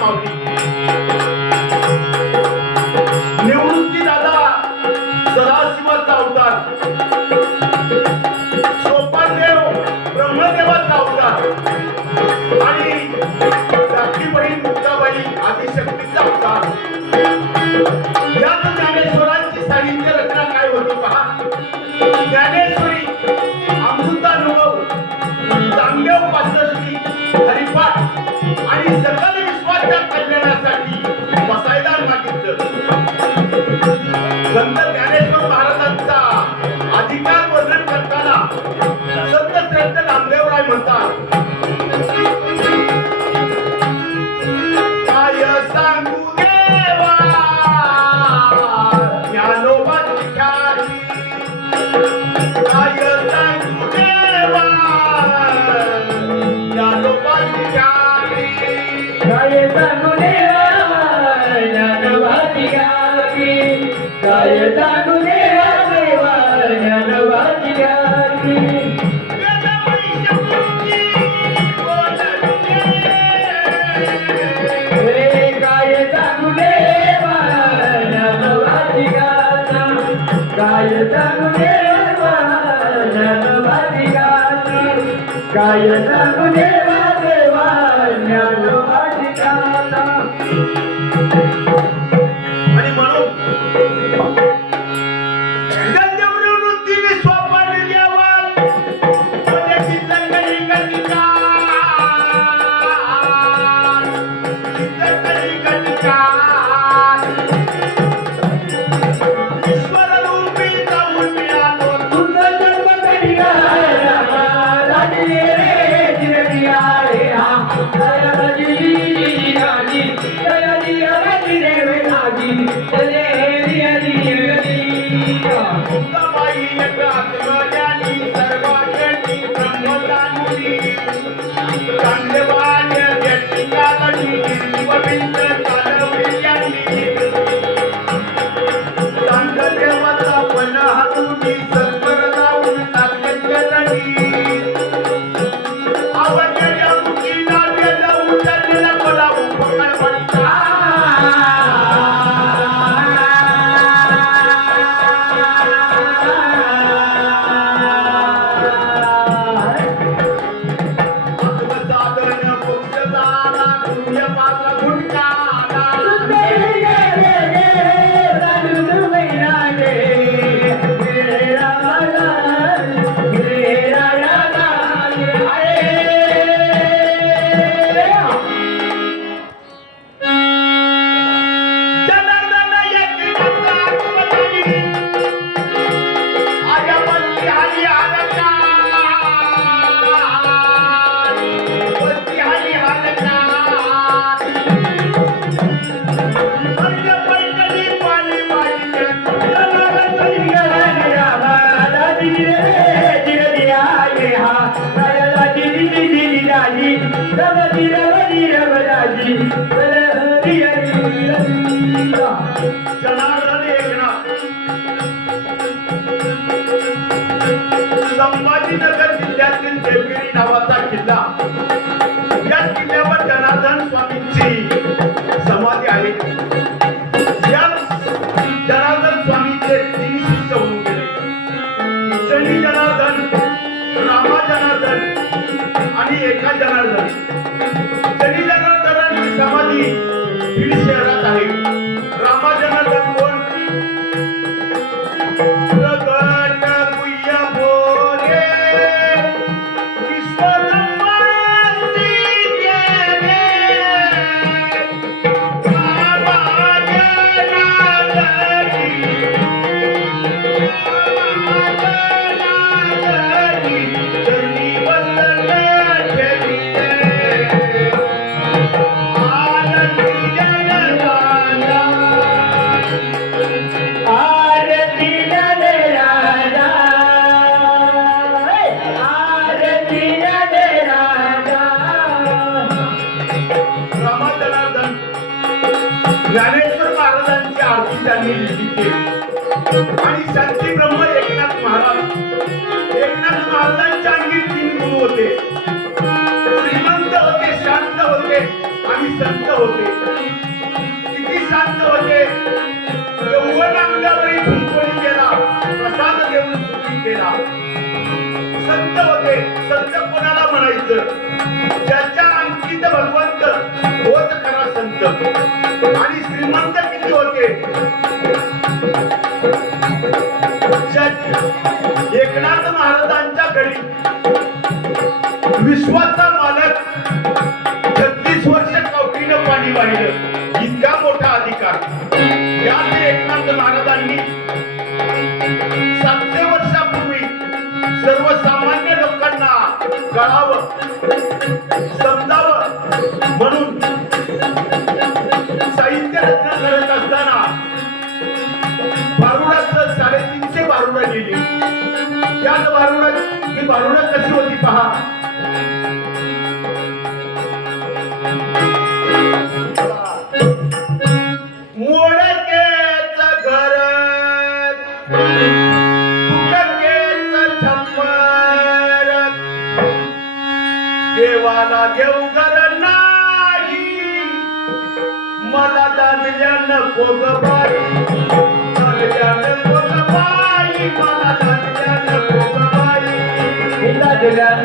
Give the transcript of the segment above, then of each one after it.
मावली. निवृत्ती दादा सदाशिवाचा अवतार. ब्रह्मदेवाचा अवतार. आणि धाकटी बहीण मुक्ताबाई आदिशक्तीचा अवतार. I Yeah, yeah. चांगले वाद्य व्यक्ती संभाजीनगर जिल्ह्यातील देवगिरी नावाचा किल्ला. या किल्ल्यावर जनार्दन स्वामींची समाधी आहे. या जनार्दन स्वामीचे तीन शिष्य होऊन गेले. शनी जनार्दन रामा जनार्दन आणि एका जनार्दन. शनी जनार्दनांची समाधी बीड शहरात आहे. रामा जनार्दन कोण? तीन होते. श्रीमंत होते शांत होते आणि संत होते. किती शांत होते. यौवन अंगावरी झुंकोनी प्रसाद देऊन सुखी केला. संत होते संत कोणाला म्हणायचं? ज्याच्या अंकित भगवंत होत खरा संत. आणि श्रीमंत किती होते? एकनाथ महाराजांच्या घरी विश्वाचा मालक छत्तीस वर्ष कवटीनं पाणी वाहिलं त्याच भारुडात ही भारुडं कशी होती पहा. देवाला देऊ घर नाही मला दादल्या नको ग बाई दादल्या नको ग बाई मला दादल्या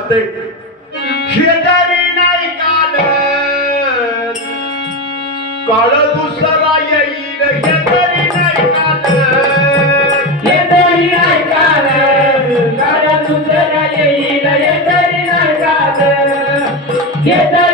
असते शेजारी नाही काल काळ दुसरा येईल शेजारी नाही काल शेजारी काल काळ दुसरा येईल शेजारी नाही काल शेजारी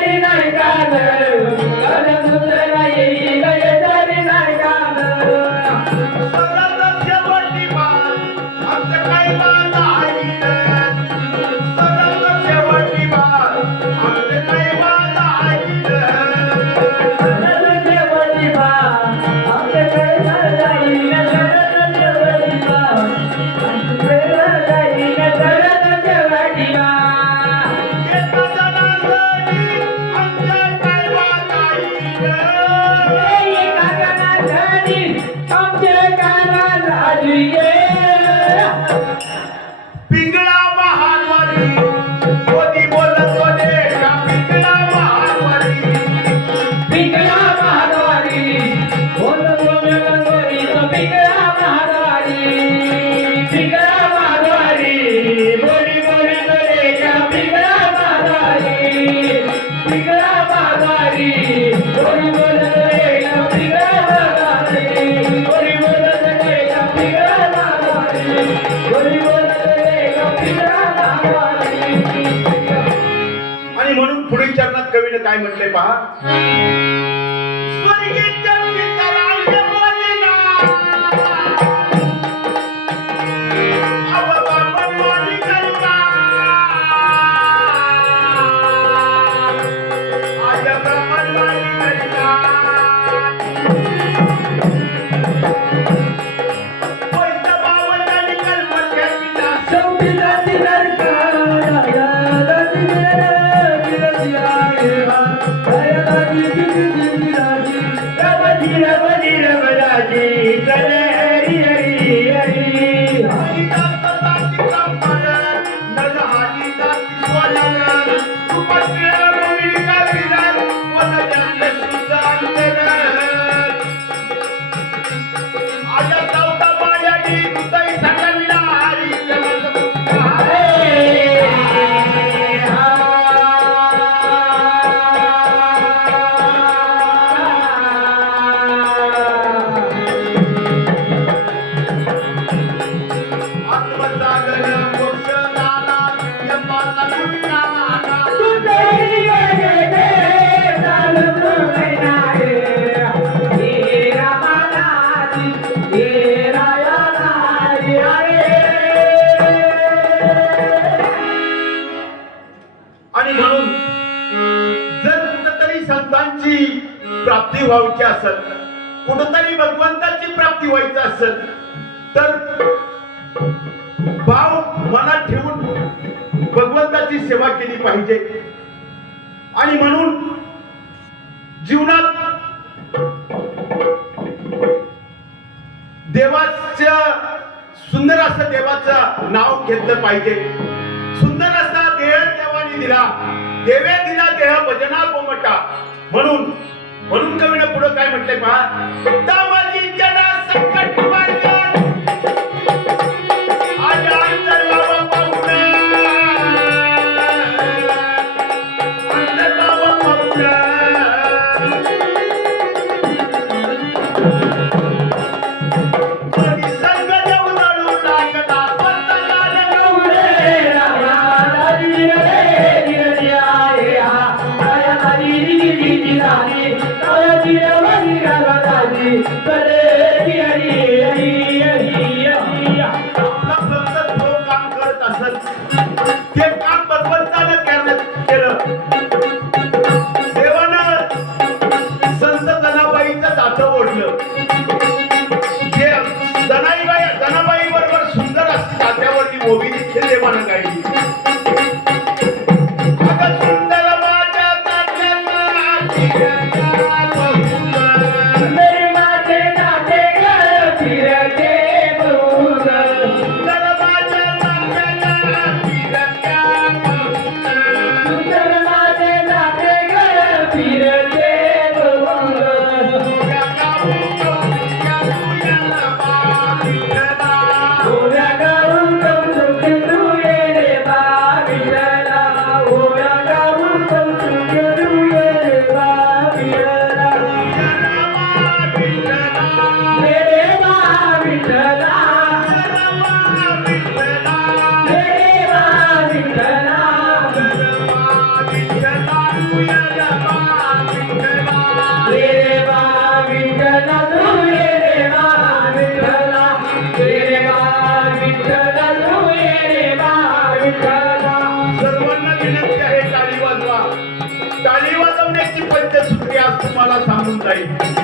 विचारणात कवीनं काय म्हटलंय पहा. पाहिजे. सुंदर असा देह देवाने दिला. देवे दिला देह भजना कोमटा. म्हणून म्हणून कवीने पुढे काय म्हटले पहा? माझी जना संकट পারি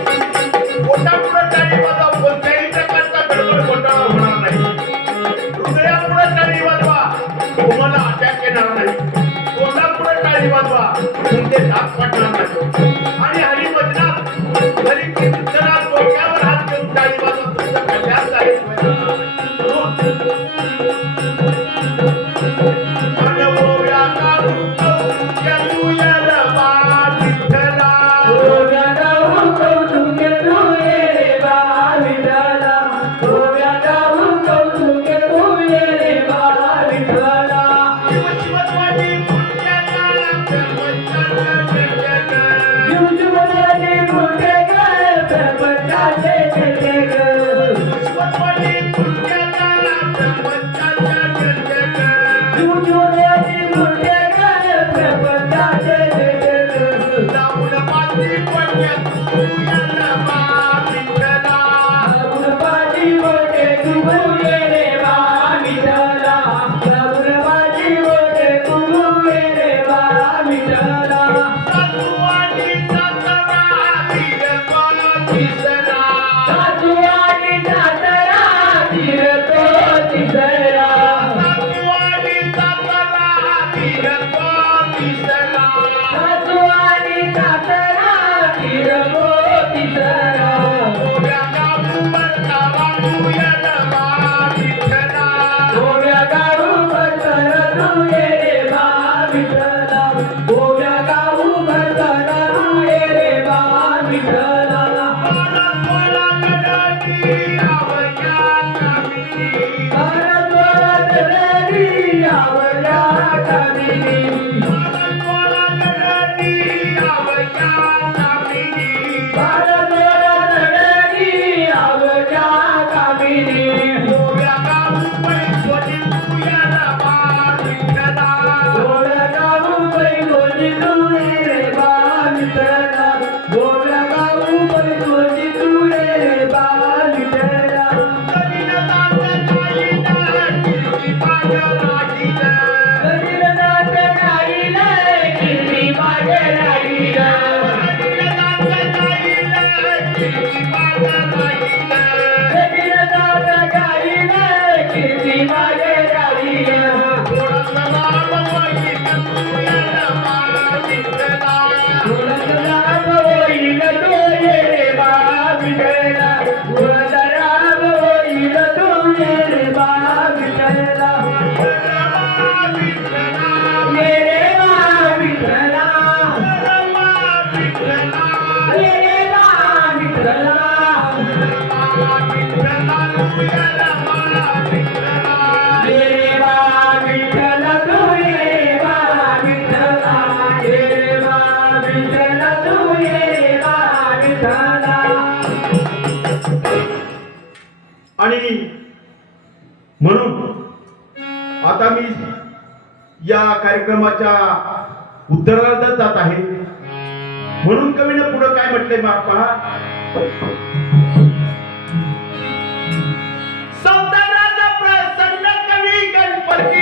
Rama, Rama, आवडला Thank you. या कार्यक्रमाच्या उत्तरार्धात जात आहे. म्हणून कवीनं पुढे काय म्हटलंय पहा. प्रसन्न कवी गणपती